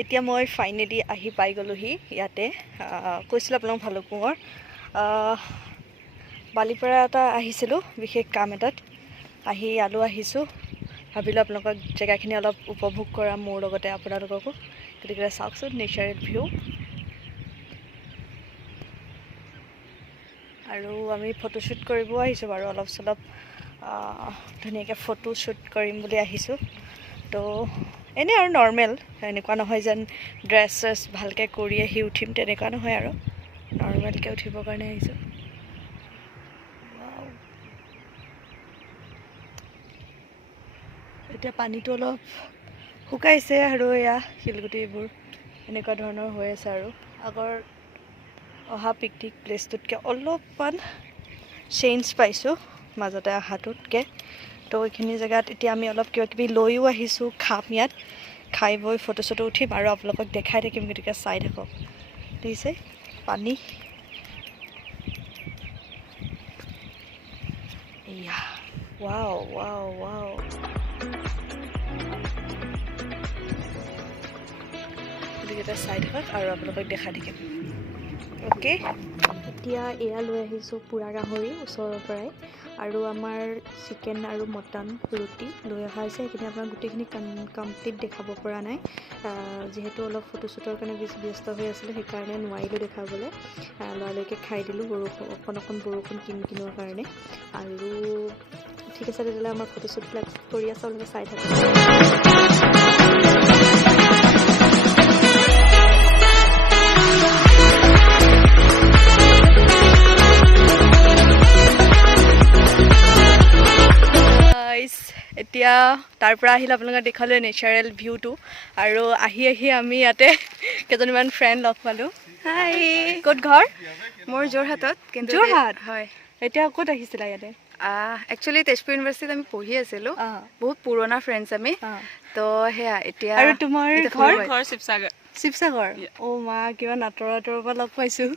এতিয়া মই ফাইনেলি আহি পাই গ'লোহি ইয়াতে কৈছিলোঁ আপোনালোক ভালুকপুঙৰ বালিপাৰা এটা আহিছিলোঁ বিশেষ কাম এটাত আহি ইয়ালৈ আহিছোঁ ভাবিলোঁ আপোনালোকক জেগাখিনি অলপ উপভোগ কৰা মোৰ লগতে আপোনালোককো গতিকে চাওকচোন নেচাৰেল ভিউ আৰু আমি ফটোশ্বুট কৰিব আহিছোঁ বাৰু অলপ চলপ ধুনীয়াকৈ ফটোশ্বুট কৰিম বুলি আহিছোঁ তো এনেই আৰু নৰ্মেল এনেকুৱা নহয় যেন ড্ৰেছ চেছ ভালকৈ কৰি আহি উঠিম তেনেকুৱা নহয় আৰু নৰ্মেলকৈ উঠিবৰ কাৰণে আহিছোঁ এতিয়া পানীটো অলপ শুকাইছে আৰু এয়া শিলগুটিবোৰ এনেকুৱা ধৰণৰ হৈ আছে আৰু আগৰ অহা পিকনিক প্লেচটোতকৈ অলপমান চেঞ্জ পাইছোঁ মাজতে অহাটোতকৈ তো এইখিনি জেগাত এতিয়া আমি অলপ কিবা কিবি লৈও আহিছোঁ খাম ইয়াত খাই বৈ ফটো চটো উঠিম আৰু আপোনালোকক দেখাই থাকিম গতিকে চাই থাকক দেখিছে পানী এয়া ৱাও ৱাও ৱাও গতিকে চাই থাকক আৰু আপোনালোকক দেখাই থাকিম অ'কে এতিয়া এয়া লৈ আহিছোঁ পোৰা গাহৰি ওচৰৰ পৰাই আৰু আমাৰ চিকেন আৰু মটন ৰুটি লৈ অহা হৈছে সেইখিনি আপোনাৰ গোটেইখিনি কমপ্লিট দেখাব পৰা নাই যিহেতু অলপ ফটোশ্বুটৰ কাৰণে বেছি ব্যস্ত হৈ আছিলোঁ সেইকাৰণে নোৱাৰিলোঁ দেখাবলৈ লৰালৰিকৈ খাই দিলোঁ অকণ বৰষুণ কিনোৱাৰ কাৰণে আৰু ঠিক আছে তেতিয়াহ'লে আমাৰ ফটোশ্বুটবিলাক কৰি আছে আপোনালোকে চাই থাকক এতিয়া তাৰ পৰা আহিলে আপোনালোকে দেখালে নেচাৰেল ভিউটো আৰু আহি আমি ইয়াতে কেইজনমান ফ্ৰেণ্ড লগ পালোঁ হাই ক'ত ঘৰ মোৰ যোৰহাটত কিন্তু যোৰহাট হয় এতিয়া ক'ত আহিছিলা ইয়াতে একচুৱেলি তেজপুৰ ইউনিভাৰ্চিটিত আমি পঢ়ি আছিলোঁ বহুত পুৰণা ফ্ৰেণ্ডছ আমি তো সেয়া এতিয়া আৰু তোমাৰ ঘৰ শিৱসাগৰ অ' মা কিমান আঁতৰৰ পৰা লগ পাইছোঁ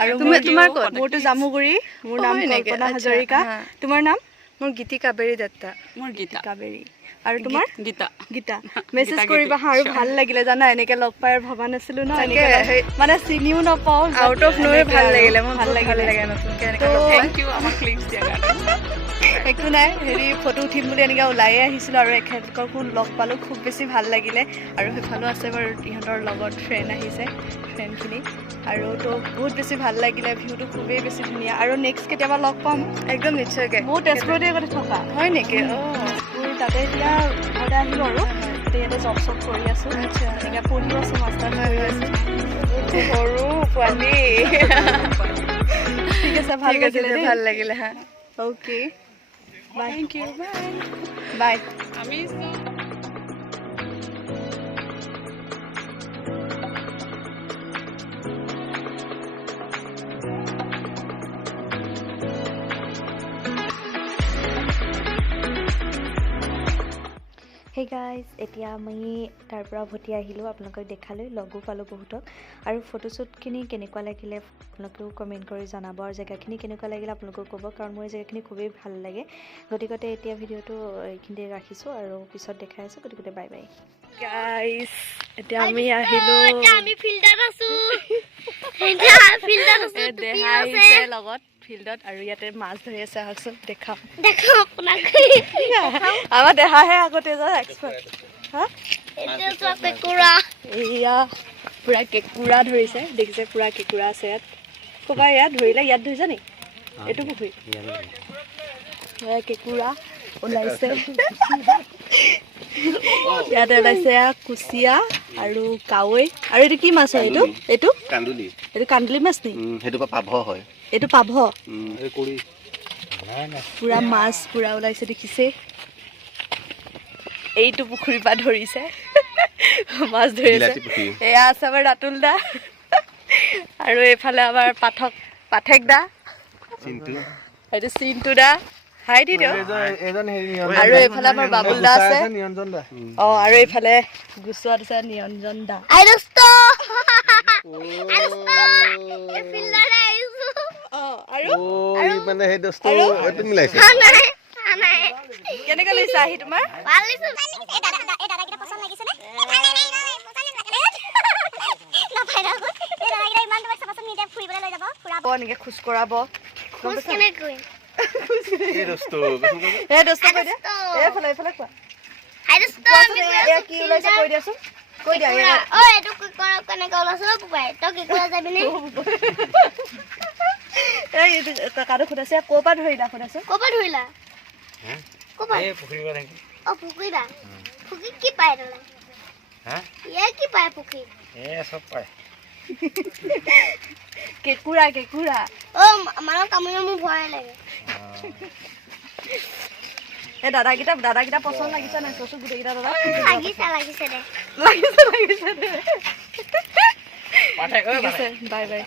আৰু তোমাৰ মোৰতো জামুগুৰি মোৰ নাম কল্পনা হাজৰিকা তোমাৰ নাম মোৰ গীতি কাবেৰী দত্তা মোৰ গীতা কাবেৰী আৰু তোমাৰ গীতা মেছেজ কৰিবা আৰু ভাল লাগিলে জানা এনেকৈ লগ পাই ভবা নাছিলোঁ ন এনেকৈ মানে চিনিও নাপাওঁ আউট অফ নৱে ভাল লাগিলে মোৰ ভাল লাগে নতুনকৈ থেংক ইউ আমাক ক্লিপছ দিয়াৰ কাৰণে একো নাই হেৰি ফটো উঠিম বুলি এনেকৈ ওলায়ে আহিছিলোঁ আৰু এখেতকো লগ পালোঁ খুব বেছি ভাল লাগিলে আৰু সেইফালেও আছে বাৰু ইহঁতৰ লগত ফ্ৰেণ্ড আহিছে ফ্ৰেণ্ডখিনি আৰু তো বহুত বেছি ভাল লাগিলে ভিউটো খুবেই বেছি ধুনীয়া আৰু নেক্সট কেতিয়াবা লগ পাম একদম নিশ্চয়কৈ মোৰ তেজপুৰতে আগতে থকা হয় নেকি মোৰ তাতে এতিয়া ঘৰতে আহিলোঁ আৰু ইয়াতে জব চব কৰি আছোঁ এনেকৈ পঢ়িও আছোঁ মাষ্টাৰ কৰি আছোঁ সৰু পোৱালি ঠিক আছে ভাল লাগিলে হা অ'কে বাই থেংক ইউ বাই আমি হেই গাইজ এতিয়া আমি তাৰ পৰা উভতি আহিলোঁ আপোনালোকক দেখালৈ লগো পালোঁ বহুতক আৰু ফটোশ্বুটখিনি কেনেকুৱা লাগিলে আপোনালোকেও কমেণ্ট কৰি জনাব আৰু জেগাখিনি কেনেকুৱা লাগিলে আপোনালোকেও ক'ব কাৰণ মোৰ জেগাখিনি খুবেই ভাল লাগে গতিকে এতিয়া ভিডিঅ'টো এইখিনিতে ৰাখিছোঁ আৰু পিছত দেখাই আছোঁ গতিকে বাই বাই গাইজ এতিয়া আমি আহিলোঁ দেহা আহিছে লগত ফিল্ডত আৰু ইয়াতে মাছ ধৰি আছে আহকচোন দেখাম আমাৰ দেহাহে আগতে এক্সপাৰ্ট এয়া পুৰা কেঁকুৰা ধৰিছে দেখিছে পুৰা কেঁকুৰা আছে ইয়াত ক'বা ইয়াত ধৰিলে ইয়াত ধৰিছে নি এইটো পুখুৰী কেঁকুৰা ওলাইছে ইয়াতে ওলাইছে কুচিয়া আৰু কাৱৈ আৰু এইটো কি মাছ হয় এইটো কান্দুলি মাছ নি সেইটো পাভ হয় এইটো পাভ পুৰা মাছ পুৰা ওলাইছে দেখিছে এইটো পুখুৰীৰ পৰা ধৰিছে মাছ ধৰিছে এয়া আছে আমাৰ ৰাতুল দা আৰু এইফালে আমাৰ পাঠক দা এইটো চিন্তু দা হাই দি দিওঁ আৰু এইফালে আমাৰ বাবুল দা আছে আৰু এইফালে গুচোৱাত আছে নিৰঞ্জন দা কেনেকৈ লৈছা আহি তোমাৰ এনেকৈ খোজ কৰাব খোজ কেনে কৰিম এই দোস্ত এই দোস্ত কৈ দিয়া এইফালে এইফালে কোৱা হাই দোস্ত এয়া কি ওলাইছে কৈ দিয়াচোন কৈ দিয়া ঐ এইটো কি কৰ কেনেকৈ ওলাইছে পুপাই তই কি কৰা যাবিনে এই কাৰো সুধাইছে ক'ৰ পৰা ধৰিলা সুধাইছে ক'ৰ পৰা ধৰিলা ক'ৰ পৰা এই পুখুৰী পৰা নেকি পুখুৰী বা পুখুৰী কি পায় তোলে ইয়াৰ কি পায় পুখুৰী চব পায় কেঁকুৰা কেঁকুৰা মানুহক কামুৰিলে মোৰ ভয় লাগে এই দাদাকেইটা পচন্দ লাগিছে নাই চচো গোটেইকেইটা দাদা লাগিছে দে লাগিছে দে পাঠা ঠিক আছে বাই বাই